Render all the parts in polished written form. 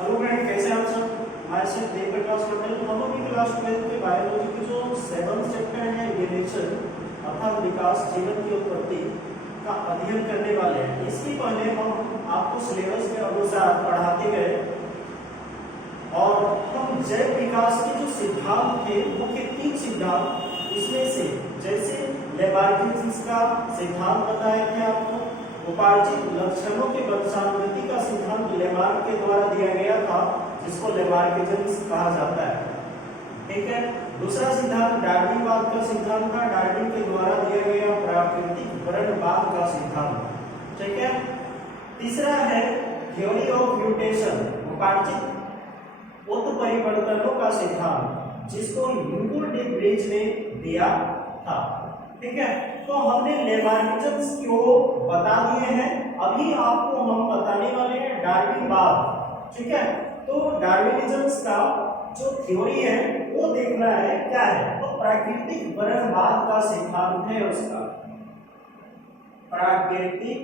Hello friend, कैसे हैं आप सब। हमारे साथ देव प्रकाश पटेल। हम लोग क्लास 12 के बायोलॉजी के जो 7th चैप्टर है इवोल्यूशन अर्थात विकास जीवन की उत्पत्ति का अध्ययन करने वाले हैं। इसके पहले हम आपको सिलेबस के अनुसार पढ़ाते गए और हम जैव विकास के जो सिद्धांत थे मुख्य 3 सिद्धांत, इसमें से जैसे लेबार्किंस का सिद्धांत बताया थे आपको, उपार्जित लक्षणों के वंशानुगति का सिद्धांत लेमार्क के द्वारा दिया गया था, जिसको लेमार्किज्म कहा जाता है। ठीक है। दूसरा सिद्धांत डार्विनवाद का सिद्धांत था, डार्विन के द्वारा दिया गया प्राकृतिक वर्णवाद का सिद्धांत। ठीक है। तीसरा है थ्योरी ऑफ म्यूटेशन, उपार्जित उत्परिवर्तनों का सिद्धांत, जिसको ह्यूगो डी ब्रिज ने दिया था। ठीक है। तो हमने लेमार्किज्म को बता दिए हैं। अभी आपको हम बताने वाले हैं डार्विनवाद। ठीक है। तो डार्विनिज्म का जो थ्योरी है वो देखना है क्या है, तो प्राकृतिक वर्णवाद का सिद्धांत है उसका, प्राकृतिक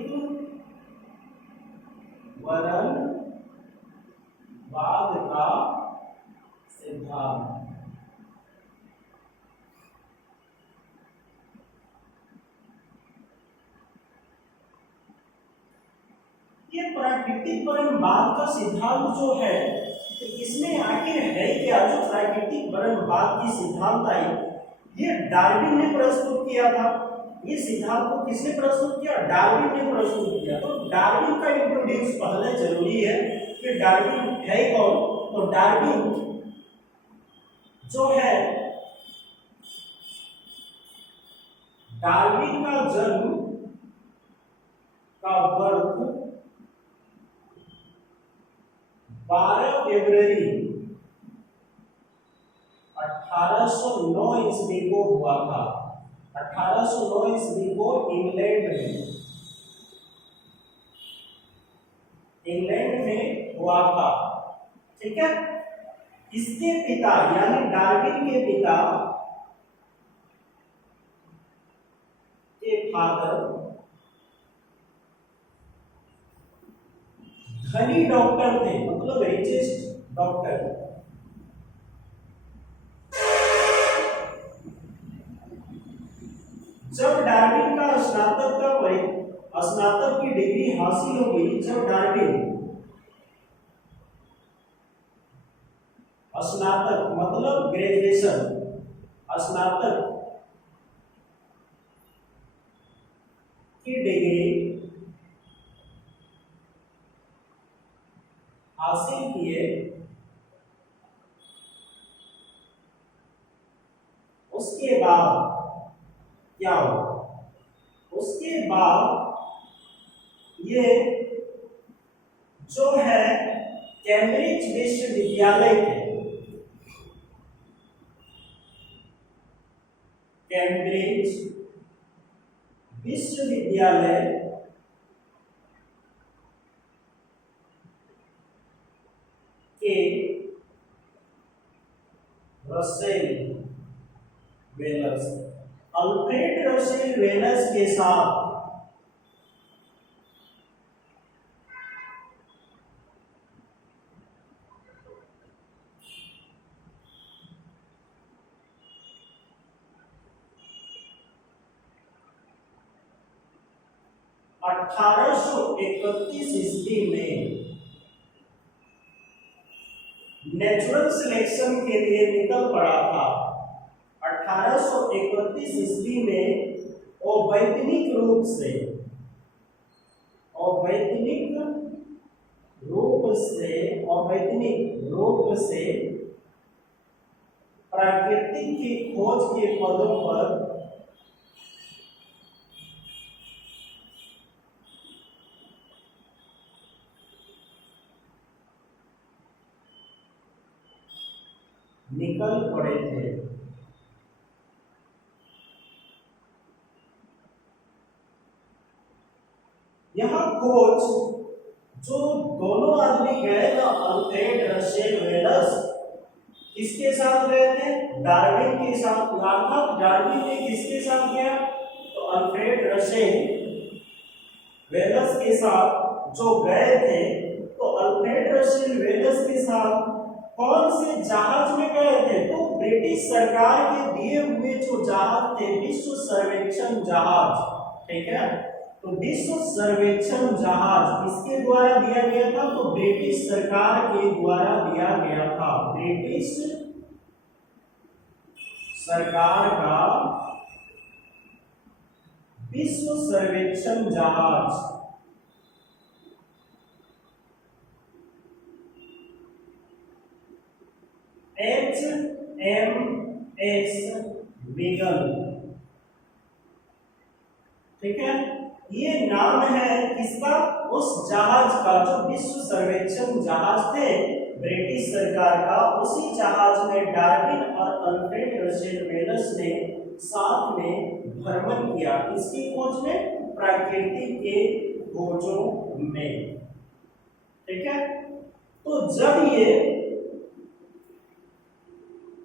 वर्णवाद का सिद्धांत। ये प्राकृतिक वर्णवाद का सिद्धांत जो है, तो इसमें आखिर है क्या जो प्राकृतिक वर्णवाद की सिद्धांत आई, ये डार्विन ने प्रस्तुत किया था। ये सिद्धांत को किसने प्रस्तुत किया? डार्विन ने प्रस्तुत किया। तो डार्विन का इंट्रोड्यूस पहले जरूरी है कि डार्विन है कौन। तो डार्विन जो है, डार्विन का जन्म का वर्ष 12 फरवरी 1809 ईस्वी को हुआ था। 1809 ईस्वी को इंग्लैंड में हुआ था। ठीक है। इसके पिता यानी डार्विन के पिता के फादर धनी डॉक्टर थे, मतलब रिचेस्ट डॉक्टर। जब डार्विन का स्नातक की डिग्री हासिल हो गई, जब डार्विन स्नातक मतलब ग्रेजुएशन, स्नातक की डिग्री हासिल किए, उसके बाद क्या हुआ? उसके बाद ये जो है कैम्ब्रिज विश्वविद्यालय के, कैम्ब्रिज विश्वविद्यालय के Russell Wallace, Alfred Russel Wallace के साथ (1831) ईस्वी में नेचुरल सिलेक्शन के लिए निकल पड़ा था। 1831 ईस्वी में अवैज्ञानिक रूप से प्राकृतिक की खोज के पदों पर निकल पड़े थे। यह खोज जो दोनों आदमी गए ना, अल्फ्रेड रसेल वेलस, किसके साथ गए थे? डार्विन के साथ। अर्थात डार्विन ने किसके साथ गया? तो अल्फ्रेड रसेल वेलस के साथ जो गए थे, तो अल्फ्रेड रशियन वेलस के साथ कौन से जहाज में गए थे? तो ब्रिटिश सरकार के दिए हुए जो जहाज थे, विश्व सर्वेक्षण जहाज, ठीक है। तो विश्व सर्वेक्षण जहाज किसके द्वारा दिया गया था? तो ब्रिटिश सरकार के द्वारा दिया गया था। ब्रिटिश सरकार का विश्व सर्वेक्षण जहाज HMS विगल, ठीक है। ये नाम है किसका? उस जहाज का जो विश्व सर्वेक्षण जहाज थे ब्रिटिश सरकार का। उसी जहाज में डार्विन और अल्फ्रेड रसेल वेलस ने साथ में भ्रमण किया। किसकी खोज में? प्रकृति के खोजों में, ठीक है। तो जब ये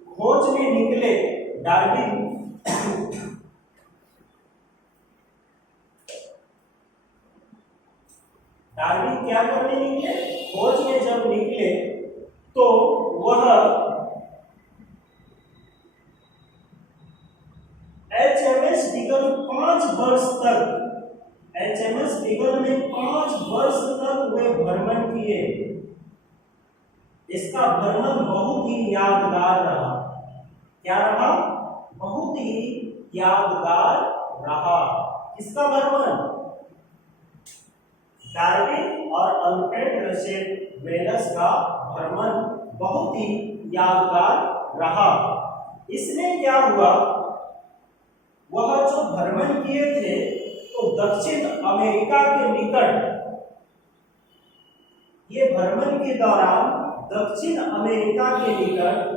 खोज में निकले डार्विन क्या करने निकले? खोज में जब निकले तो वह HMS विगल 5 वर्ष तक, HMS विगल में 5 वर्ष तक वे भ्रमण किए। इसका भ्रमण बहुत ही यादगार रहा। क्या रहा? बहुत ही यादगार रहा। किसका भ्रमण? डार्विन और अल्फ्रेड रसेल वेलस का भ्रमण बहुत ही यादगार रहा। इसमें क्या हुआ? वह जो भ्रमण किए थे तो दक्षिण अमेरिका के निकट, ये भ्रमण के दौरान दक्षिण अमेरिका के निकट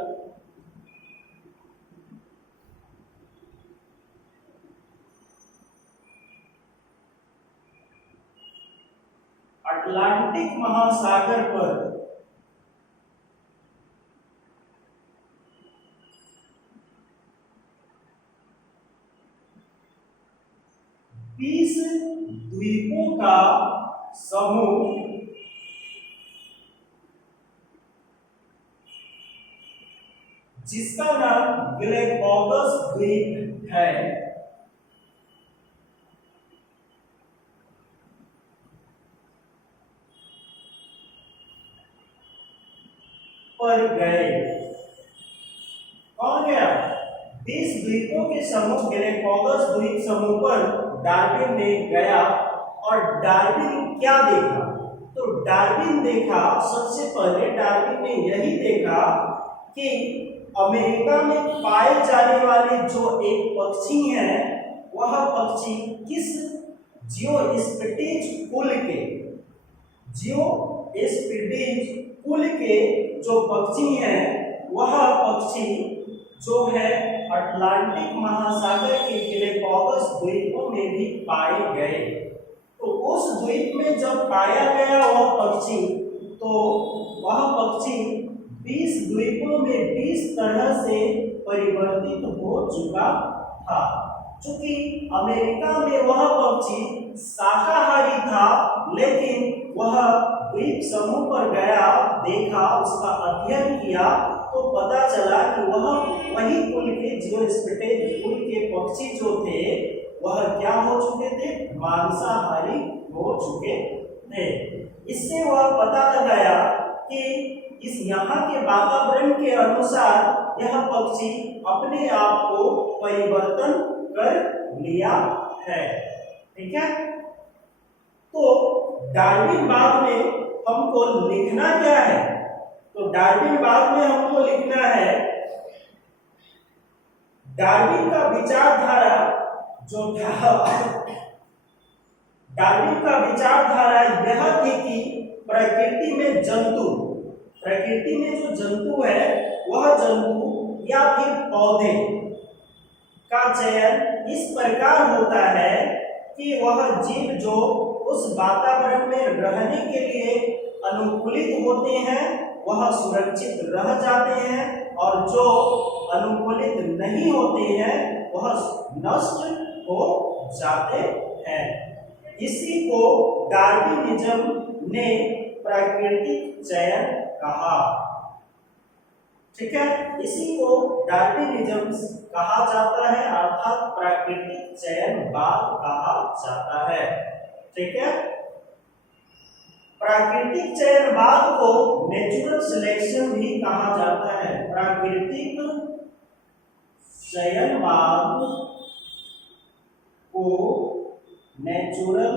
अटलांटिक महासागर पर बीस द्वीपों का समूह जिसका नाम गैलापागोस द्वीप है, पर गए। कौन गया? 20 द्वीपों के समूह गैलापागोस द्वीप समूह पर डार्विन ने गया। और डार्विन क्या देखा? तो डार्विन देखा, सबसे पहले डार्विन ने यही देखा कि अमेरिका में पाए जाने वाले जो एक पक्षी है, वह पक्षी किस जियोस्पिडिज कुल के, जियोस्पिडिज कुल के जो पक्षी हैं, वह पक्षी जो है अटलांटिक महासागर के गैलापागोस द्वीपों में भी पाए गए। तो उस द्वीप में जब पाया गया वह पक्षी, तो वह पक्षी 20 द्वीपों में 20 तरह से परिवर्तित हो चुका था। चूंकि अमेरिका में वह पक्षी शाकाहारी था, लेकिन वह द्वीप समूह पर गया, देखा, उसका अध्ययन किया, तो पता चला कि वह वही कुल के जियोस्पिडिज कुल के पक्षी जो थे वह क्या हो चुके थे? मांसाहारी हो चुके थे। इससे वह पता लगाया कि इस यहाँ के वातावरण के अनुसार यह पक्षी अपने आप को परिवर्तन कर लिया है, ठीक है। तो डार्विन बाद में हमको लिखना क्या है? तो डार्विन बाद में हमको लिखना है, डार्विन का विचारधारा जो था, डार्विन का विचारधारा यह थी कि प्रकृति में जंतु, प्रकृति में जो जंतु है वह जंतु या फिर पौधे का चयन इस प्रकार होता है कि वह जीव जो उस वातावरण में रहने के लिए अनुकूलित होते हैं वह सुरक्षित रह जाते हैं, और जो अनुकूलित नहीं होते हैं वह नष्ट हो जाते हैं। इसी को डार्विनिज्म ने प्राकृतिक चयन कहा। ठीक है, इसी को डार्विनिज्म कहा जाता है, अर्थात प्राकृतिक चयनवाद कहा जाता है। ठीक है, प्राकृतिक चयनवाद को नेचुरल सिलेक्शन भी कहा जाता है। प्राकृतिक चयनवाद को नेचुरल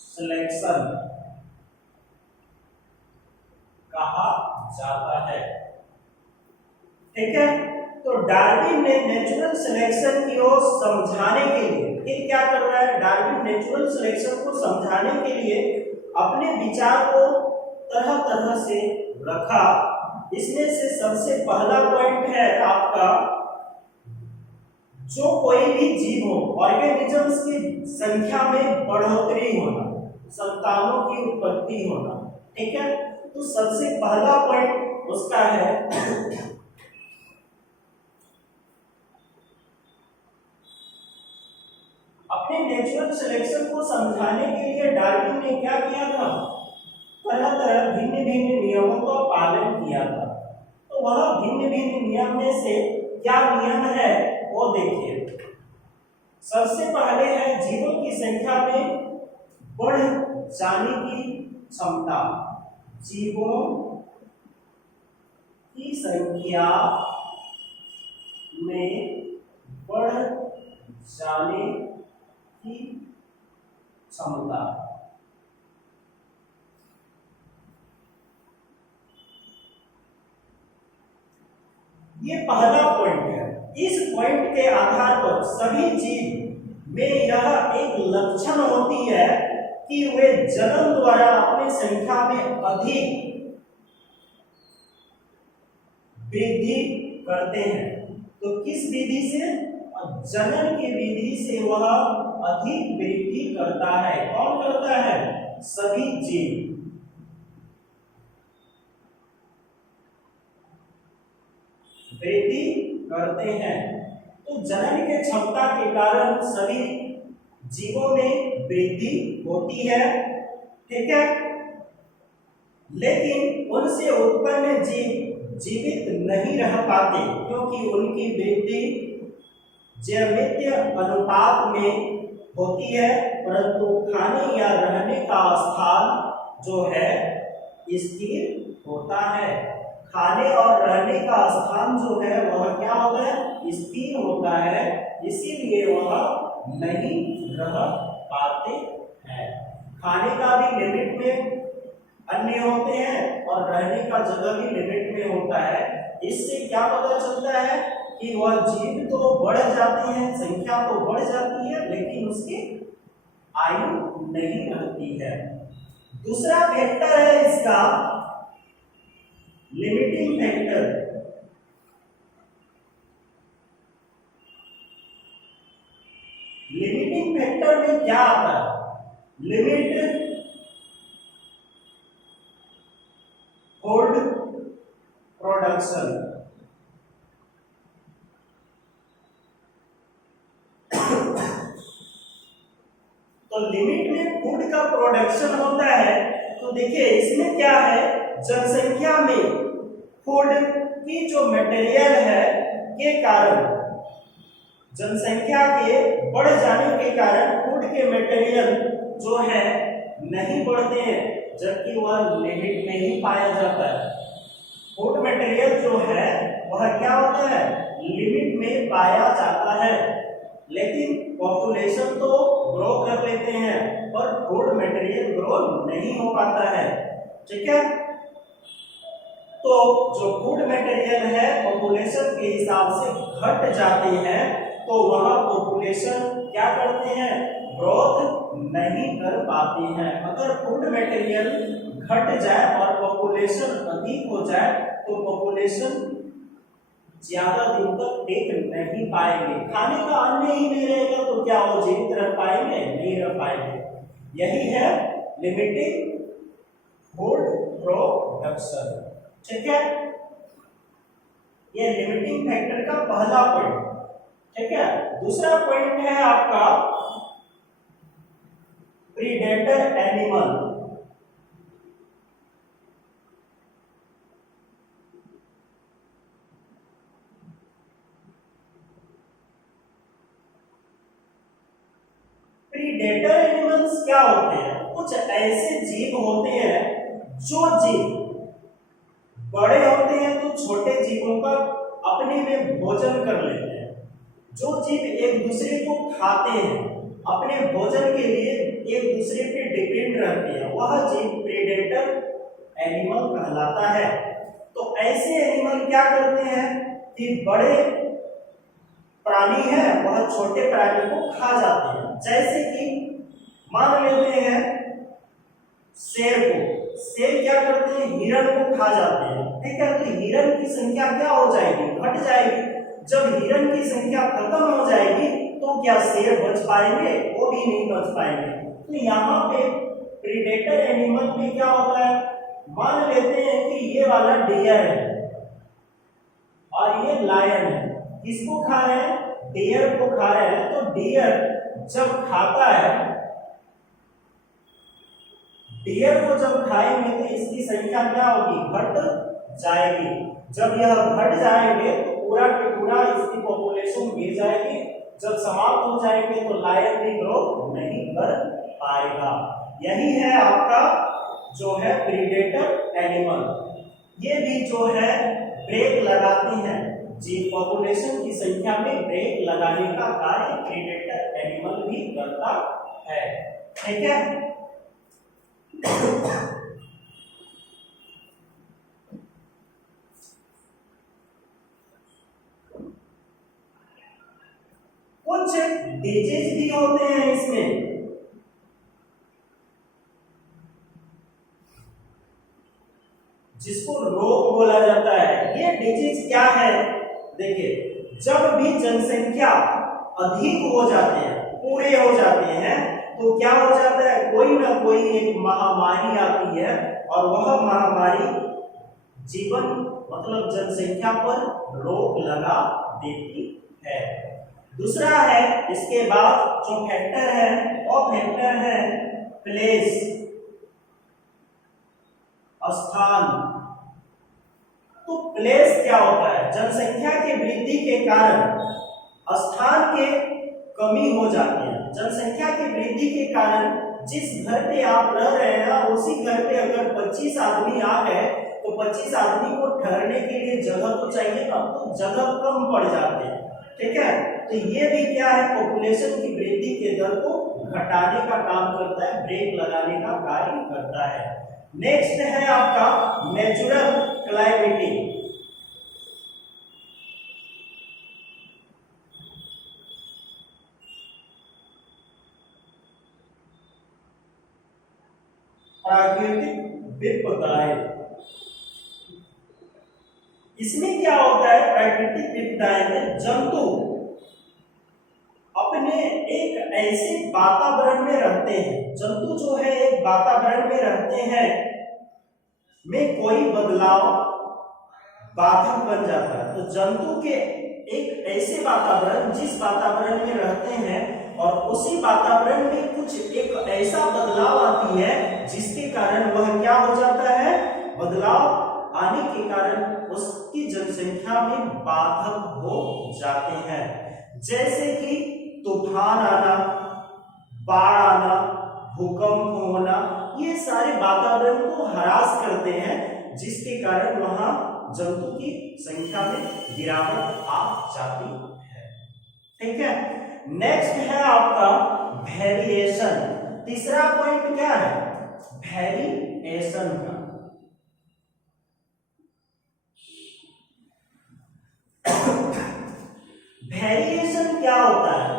सिलेक्शन कहा जाता है। ठीक है, तो डार्विन ने नेचुरल सिलेक्शन को समझाने के लिए फिर क्या कर रहा है, डार्विन नेचुरल सिलेक्शन को समझाने के लिए अपने विचार को तरह तरह से रखा। इसमें से सबसे पहला पॉइंट है आपका, जो कोई भी जीव हो, ऑर्गेनिजम्स की संख्या में बढ़ोतरी होना, संतानों की उत्पत्ति होना। ठीक है, तो सबसे पहला पॉइंट उसका है अपने नेचुरल सिलेक्शन को समझाने के लिए डार्विन ने क्या किया था, तरह तरह भिन्न भिन्न नियमों का पालन किया था। तो वह भिन्न भिन्न नियम में से क्या नियम है वो देखिए। सबसे पहले है जीवों की संख्या में बढ़ जाने की क्षमता। जीवों की संख्या में बढ़ जाने की क्षमता। ये पहला पॉइंट है। इस पॉइंट के आधार पर सभी जीव में यह एक लक्षण होती है कि वे जन्म द्वारा अपनी संख्या में अधिक वृद्धि करते हैं। तो किस विधि से, जनन की विधि से वह अधिक वृद्धि करता है। कौन करता है, सभी जीव। वृद्धि करते हैं। तो जनन के क्षमता के कारण सभी जीवों में वृद्धि होती है। ठीक है, लेकिन उनसे उत्पन्न जीव जीवित नहीं रह पाते, क्योंकि उनकी वृद्धि ज्यामितीय अनुपात में होती है, परंतु खाने या रहने का स्थान जो है स्थिर होता है। खाने और रहने का स्थान जो है वह क्या होता है, स्थिर होता है, इसीलिए वह नहीं रह पाते हैं। खाने का भी लिमिट में अन्य होते हैं और रहने का जगह भी लिमिट में होता है। इससे क्या पता चलता है कि वह जीव तो बढ़ जाते हैं, संख्या तो बढ़ जाती है, लेकिन उसकी आयु नहीं रहती है। दूसरा फैक्टर है इसका लिमिटिंग फैक्टर। लिमिटिंग फैक्टर में क्या आता है, लिमिट फूड प्रोडक्शन। तो लिमिट में फूड का प्रोडक्शन होता है। तो देखिए इसमें क्या है, जनसंख्या में फूड की जो मटेरियल है के कारण, जनसंख्या के बढ़ जाने के कारण फूड के मटेरियल जो है नहीं बढ़ते हैं, जबकि वह लिमिट में ही पाया जाता है। फूड मटेरियल जो है वह क्या होता है, लिमिट में पाया जाता है, लेकिन पॉपुलेशन तो ग्रो कर लेते हैं पर फूड मटेरियल ग्रो नहीं हो पाता है। ठीक है, तो जो फूड मटेरियल है पॉपुलेशन के हिसाब से घट जाते हैं, तो वह पॉपुलेशन क्या करते हैं, ग्रोथ नहीं कर पाते हैं। अगर फूड मटेरियल घट जाए और पॉपुलेशन अधिक हो जाए तो पॉपुलेशन ज्यादा दिन तक टिक नहीं पाएंगे। खाने का अन्न ही नहीं रहेगा तो क्या वो जीवित रह पाएंगे, नहीं रह पाएंगे। यही है लिमिटिंग फूड प्रोडक्शन। ठीक है, ये लिमिटिंग फैक्टर का पहला पॉइंट। ठीक है, दूसरा पॉइंट है आपका प्रीडेटर एनिमल। प्रीडेटर एनिमल्स क्या होते हैं? कुछ ऐसे जीव होते हैं जो जीव बड़े होते हैं तो छोटे जीवों का अपने में भोजन कर लेते हैं। जो जीव एक दूसरे को खाते हैं, अपने भोजन के लिए एक दूसरे पे डिपेंड रहते हैं, वह जीव प्रेडेटर एनिमल कहलाता है। तो ऐसे एनिमल क्या करते हैं कि बड़े प्राणी है वह छोटे प्राणी को खा जाते हैं। जैसे कि मान लेते हैं शेर को, शेर क्या करते हैं, हिरण को खा जाते हैं, ठीक है। तो हिरण की संख्या क्या हो जाएगी, घट जाएगी। जब हिरण की संख्या खत्म हो जाएगी तो क्या शेर बच पाएंगे? वो भी नहीं बच पाएंगे। तो यहाँ पे प्रीडेटर एनिमल में क्या होता है, मान लेते हैं कि ये वाला डियर है और ये लायन है, किसको खा रहे हैं, डियर को खा रहे हैं। तो डियर जब खाता है, डियर को जब खाएंगे तो इसकी संख्या क्या होगी, घट जाएगी। जब यह घट जाएंगे तो पूरा के पूरा इसकी पॉपुलेशन गिर जाएगी। जब समाप्त हो जाएंगे तो लायन भी ग्रो नहीं कर पाएगा। यही है आपका जो है प्रीडेटर एनिमल। ये भी जो है ब्रेक लगाते हैं, जीव पॉपुलेशन की संख्या में ब्रेक लगाने का कार्य प्रीडेटर एनिमल भी करता है, ठीक है। कुछ डिजीज भी होते हैं इसमें, जिसको रोग बोला जाता है। ये डिजीज क्या है, देखिए जब भी जनसंख्या अधिक हो जाते हैं, पूरे हो जाते हैं, तो क्या हो जाता है, कोई ना कोई एक महामारी आती है और वह महामारी जीवन मतलब जनसंख्या पर रोक लगा देती है। दूसरा है इसके बाद जो फैक्टर है वो फैक्टर है प्लेस, स्थान। तो प्लेस क्या होता है, जनसंख्या के वृद्धि के कारण स्थान के कमी हो जाती है। जनसंख्या की वृद्धि के कारण जिस घर पे आप रह रहे हैं ना, उसी घर पे अगर 25 आदमी आ गए तो 25 आदमी को ठहरने के लिए जगह तो चाहिए ना, तो जगह कम पड़ जाते हैं, ठीक है। तो ये भी क्या है, पॉपुलेशन की वृद्धि के दर को घटाने का काम करता है, ब्रेक लगाने का कार्य करता है। नेक्स्ट है आपका नेचुरल क्लाइमेटी। प्राकृतिक विपदाएं, इसमें क्या होता है, प्राकृतिक विपदाएं में जंतु अपने एक ऐसे वातावरण में रहते हैं, जंतु जो है एक वातावरण में रहते हैं, में कोई बदलाव बाधक बन जाता है। तो जंतु के एक ऐसे वातावरण, जिस वातावरण में रहते हैं और उसी वातावरण में कुछ एक ऐसा बदलाव आती है जिसके कारण वह क्या हो जाता है, बदलाव आने के कारण उसकी जनसंख्या में बाधक हो जाते हैं। जैसे कि तूफान आना, बाढ़ आना, भूकंप होना, ये सारे वातावरण को ह्रास करते हैं, जिसके कारण वहां जंतु की संख्या में गिरावट आ जाती है, ठीक है। नेक्स्ट है आपका वेरिएशन। तीसरा पॉइंट क्या है, वेरिएशन का। वेरिएशन क्या होता है,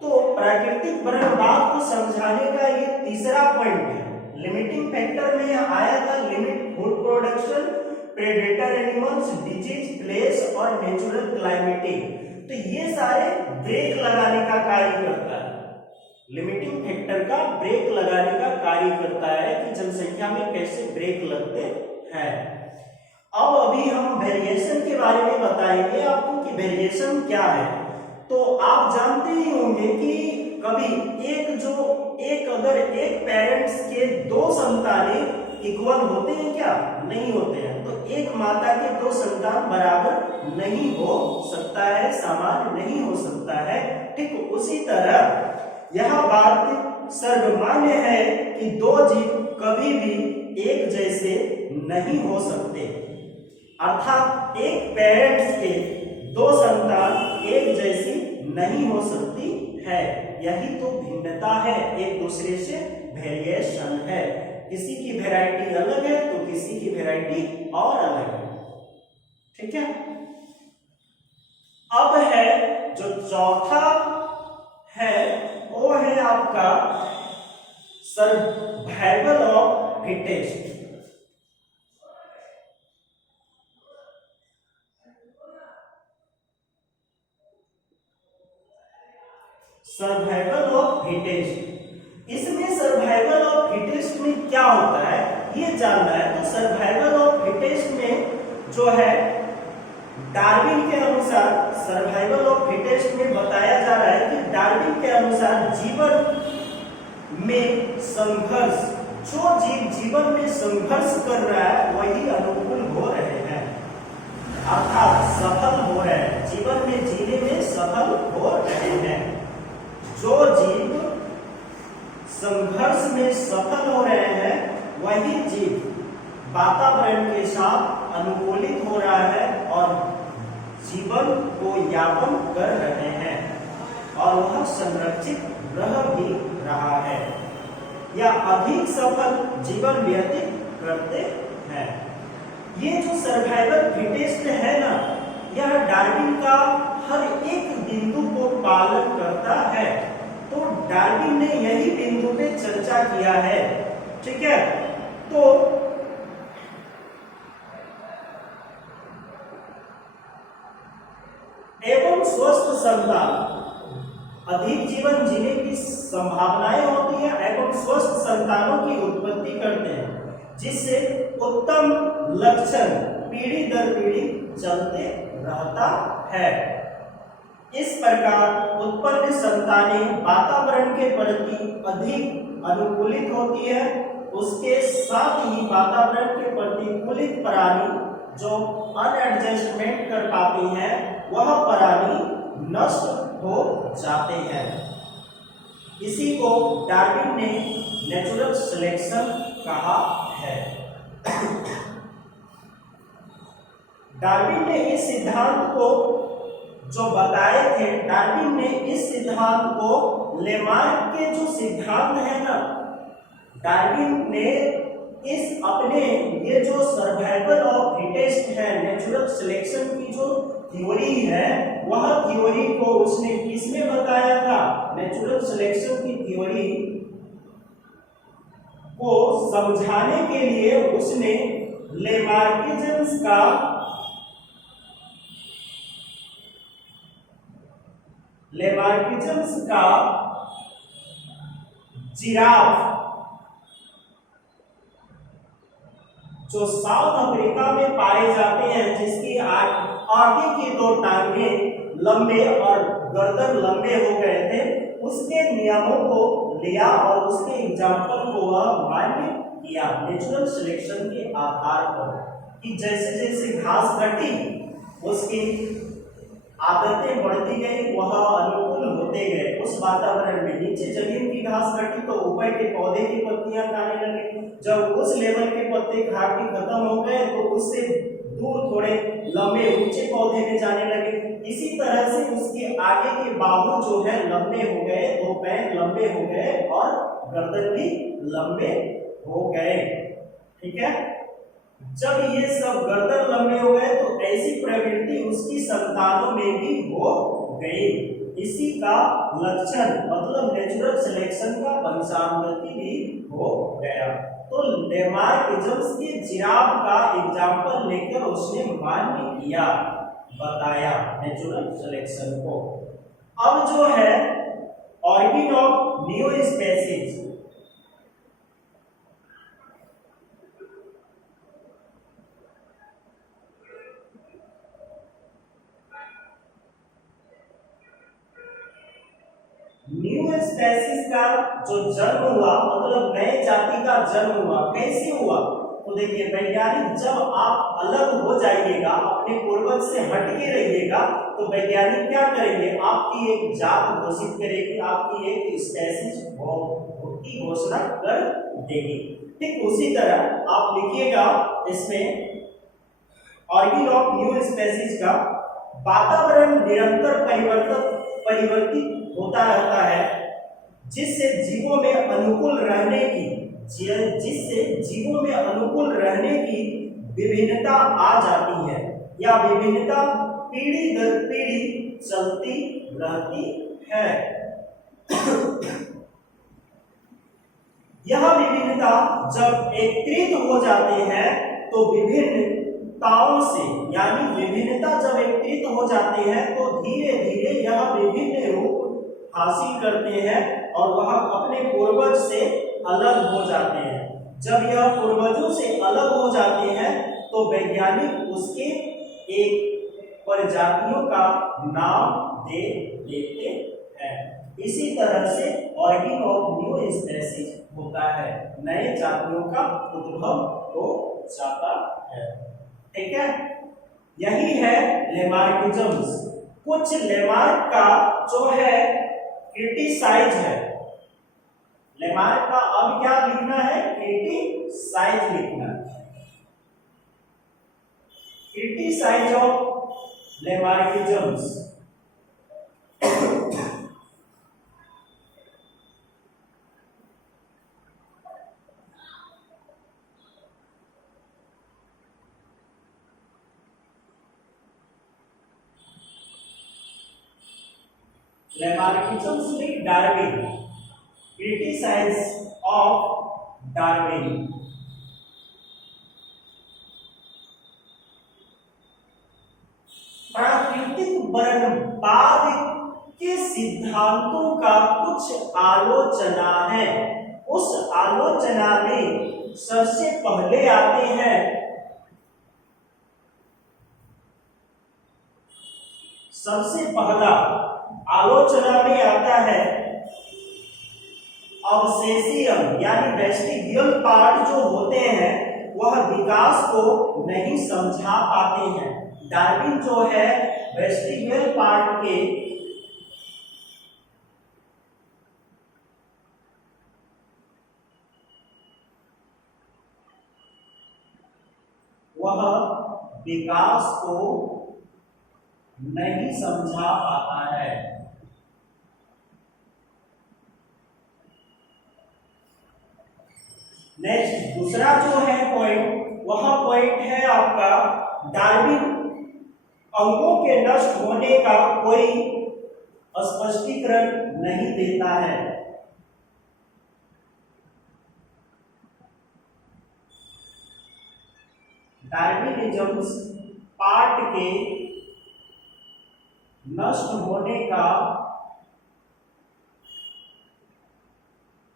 तो प्राकृतिक वरणवाद को समझाने का ये तीसरा पॉइंट है। लिमिटिंग फैक्टर में आया था limit food production, predator animals, disease, place और नेचुरल क्लाइमेटिक। तो ये सारे ब्रेक लगाने का कार्य करता है, लिमिटिंग फैक्टर का ब्रेक लगाने का कार्य करता है कि जनसंख्या में कैसे ब्रेक लगते हैं। अब अभी हम वेरिएशन के बारे में बताएंगे आपको कि वेरिएशन क्या है। तो आप जानते ही होंगे कि कभी एक जो एक अगर एक पेरेंट्स के दो संतानें इक्वल होते हैं क्या? नहीं होते हैं। तो एक माता के दो संतान बराबर नहीं हो सकता है, समान नहीं हो सकता है। ठीक उसी तरह यह बात सर्वमान्य है कि दो जीव कभी भी एक जैसे नहीं हो सकते, अर्थात एक पेरेंट्स के दो संतान एक जैसी नहीं हो सकती है। यही तो भिन्नता है, एक दूसरे से वेरिएशन है। किसी की वैरायटी अलग है तो किसी की वैरायटी और अलग है। ठीक है। अब है जो चौथा है वो है आपका survival of fittest. Survival of fittest, इसमें सर्वाइवल ऑफ फिटेस्ट में क्या होता है ये जानना है। तो सर्वाइवल ऑफ फिटेस्ट में जो है डार्विन के अनुसार, सर्वाइवल ऑफ फिटेस्ट में बताया जा रहा है कि डार्विन के अनुसार जीवन में संघर्ष, जो जीव जीवन में संघर्ष कर रहा है वही अनुकूल हो रहे हैं, अर्थात सफल हो रहे हैं, जीवन में जीने में सफल हो रहे हैं। जो जीव संघर्ष में सफल हो रहे हैं वही जीव वातावरण के साथ अनुकूलित हो रहा है और जीवन को यापन कर रहे हैं और वह संरक्षित रह भी रहा है या अधिक सफल जीवन व्यतीत करते हैं। ये जो सर्वाइवल फिटेस्ट है ना, यह डार्विन का हर एक बिंदु को पालन करता है। तो डार्विन ने यही बिंदु पे चर्चा किया है। ठीक है। तो एवं स्वस्थ संतान, अधिक जीवन जीने की संभावनाएं होती है एवं स्वस्थ संतानों की उत्पत्ति करते हैं, जिससे उत्तम लक्षण पीढ़ी दर पीढ़ी चलते रहता है। इस प्रकार उत्पन्न संतानें वातावरण के प्रति अधिक अनुकूलित होती है। उसके साथ ही वातावरण के प्रतिकूलित प्राणी जो अनएडजस्टमेंट कर पाती हैं वह प्राणी नष्ट हो जाते हैं। इसी को डार्विन ने नेचुरल सिलेक्शन कहा है। डार्विन ने इस सिद्धांत को जो बताए थे, डार्विन ने इस सिद्धांत को लेमार्क के जो सिद्धांत है ना, डार्विन ने इस अपने ये जो सर्वाइवल ऑफ फिटेस्ट है, नेचुरल सिलेक्शन की जो थ्योरी है, वह थ्योरी को उसने किसमें बताया था? नेचुरल सिलेक्शन की थ्योरी को समझाने के लिए उसने लेमार्किज्म का जिराफ जो साउथ अफ्रीका में पाए जाते हैं, जिसकी आगे की दो टांगें लंबे और गर्दन लंबे हो गए थे, उसके नियमों को लिया और उसके एग्जाम्पल को वह मान्य किया नेचुरल सिलेक्शन के आधार पर कि जैसे जैसे घास कटी उसकी आदतें बढ़ती गई, वह अनुकूल होते गए उस वातावरण में। नीचे जमीन की घास कटी तो ऊपर के पौधे की पत्तियां खाने लगे। जब उस लेवल के पत्ते खा के खत्म हो गए तो उससे दूर थोड़े लंबे ऊंचे पौधे में जाने लगे। इसी तरह से उसके आगे के बाहु जो है लंबे हो गए, दो पैर लंबे हो गए और गर्दन भी लंबे हो गए। ठीक है। जब ये सब गर्दन लंबे हो गए तो ऐसी प्रवृत्ति उसकी संतानों में भी हो गई। इसी का लक्षण मतलब नेचुरल सिलेक्शन का पंचांगति भी हो गया। तो लेमार्किज्म के जिराफ का एग्जाम्पल लेकर उसने मान्य किया, बताया नेचुरल सिलेक्शन को। अब जो है origin of new species, new species का जो जन्म हुआ, मतलब नए जाति का जन्म हुआ, कैसे हुआ? तो देखिए वैज्ञानिक, जब आप अलग हो जाइएगा, अपने पूर्वज से हटके रहिएगा, तो वैज्ञानिक क्या करेंगे? आपकी एक जात घोषित करेगी, आपकी एक स्पेसीज की घोषणा कर देगी। ठीक उसी तरह आप लिखिएगा इसमें ऑरिजिन ऑफ न्यू स्पेसीज का, वातावरण निरंतर परिवर्तित होता रहता है, जिससे जीवों में अनुकूल रहने की विभिन्नता आ जाती है, या विभिन्नता पीढ़ी दर पीढ़ी चलती रहती है। यह विभिन्नता जब एकत्रित हो जाते हैं तो विभिन्नताओं से, यानी विभिन्नता जब एकत्रित हो जाते हैं तो धीरे धीरे यह विभिन्न रूप हासिल करते हैं और वह अपने पूर्वज से अलग हो जाते हैं। जब यह पूर्वजों से अलग हो जाते हैं तो वैज्ञानिक उसके एक प्रजातियों का नाम दे देते हैं। इसी तरह से ऑरिजिन ऑफ न्यू स्पेसीज होता है, नए जातियों का उद्भव हो जाता है। ठीक है, यही है लेमार्किज्म्स। कुछ लेमार्क का जो है क्रिटिसाइज है, लेमार्क का अब क्या लिखना है? क्रिटिसाइज लिखना है। Criticise of Lamarckisms. Lamarckisms like Darwin, criticize of Darwin। प्राकृतिक वर्णवाद के सिद्धांतों का कुछ आलोचना है। उस आलोचना में सबसे पहले आते हैं सबसे पहला आलोचना में आता है अवशेषीय, यानी वेस्टिगियल पार्ट जो होते हैं वह विकास को नहीं समझा पाते हैं। डार्विन जो है वेस्टिगियल पार्ट के वह विकास को नहीं समझा पाता है। नेक्स्ट दूसरा जो है पॉइंट, वह पॉइंट है आपका डार्विन अंगों के नष्ट होने का कोई स्पष्टीकरण नहीं देता है। डार्विनिज्म पार्ट के नष्ट होने का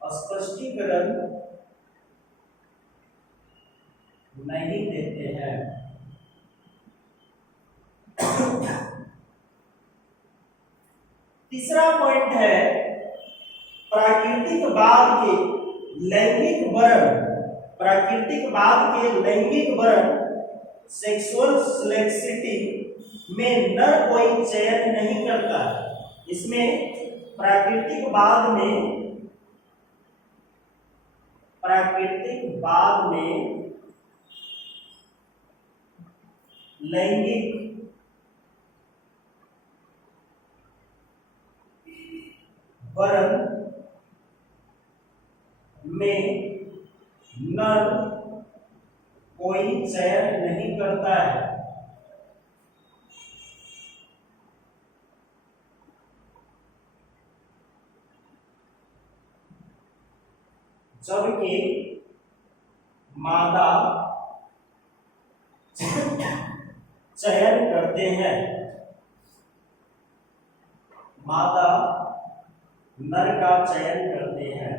स्पष्टीकरण नहीं देते हैं। तीसरा पॉइंट है प्राकृतिकवाद के लैंगिक वर्ण सेक्सुअल सिलेक्सिटी में नर कोई चयन नहीं करता। इसमें प्राकृतिकवाद में लैंगिक वर्ण में नर कोई चयन नहीं करता है। जबकि मादा चयन करते हैं, मादा नर का चयन करते हैं।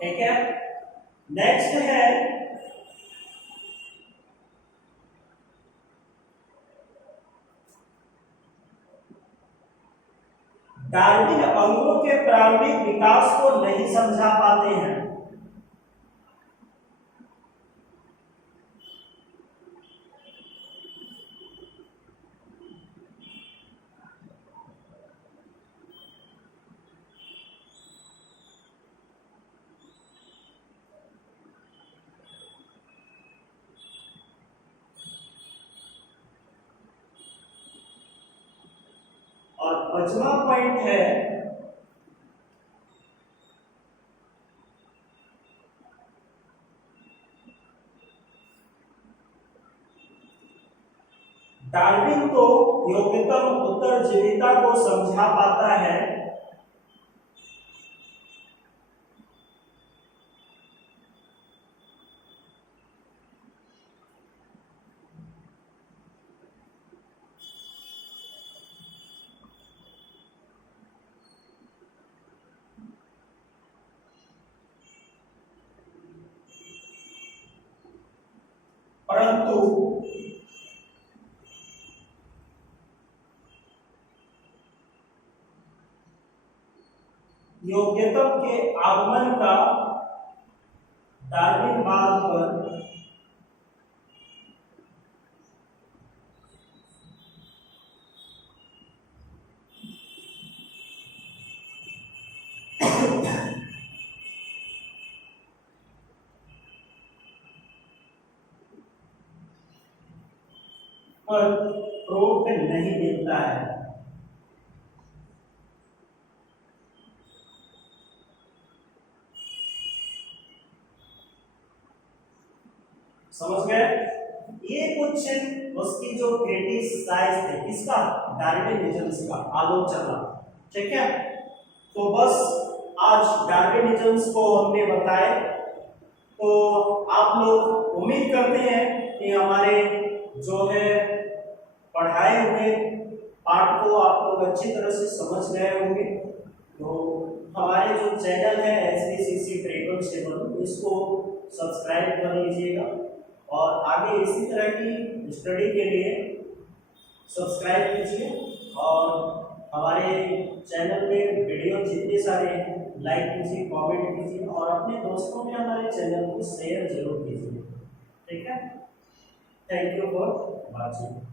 ठीक है, नेक्स्ट है डार्विन अंगों के प्रारंभिक विकास को नहीं समझा पाते हैं। और 5वां पॉइंट है डार्विन तो योग्यतम उत्तरजीविता को समझा पाता है, परंतु योग्यतम के आगमन का डार्विन बाद पर प्रूफ नहीं देता है। समझ गए? ये कुछ उसकी जो क्रिटिसाइज थे किसका, डार्विनिज्म का आलोचना। ठीक है, तो बस आज डार्विनिज्म को हमने बताए। तो आप लोग उम्मीद करते हैं कि हमारे जो है पढ़ाए हुए पाठ को आप लोग अच्छी तरह से समझ गए होंगे। तो हमारे जो चैनल है SBCC ट्रिपल 7 इसको सब्सक्राइब कर लीजिएगा और आगे इसी तरह की स्टडी के लिए सब्सक्राइब कीजिए और हमारे चैनल पे वीडियो जितने सारे हैं लाइक कीजिए, कमेंट कीजिए और अपने दोस्तों में हमारे चैनल को शेयर जरूर कीजिए। ठीक है, थैंक यू फॉर वॉचिंग।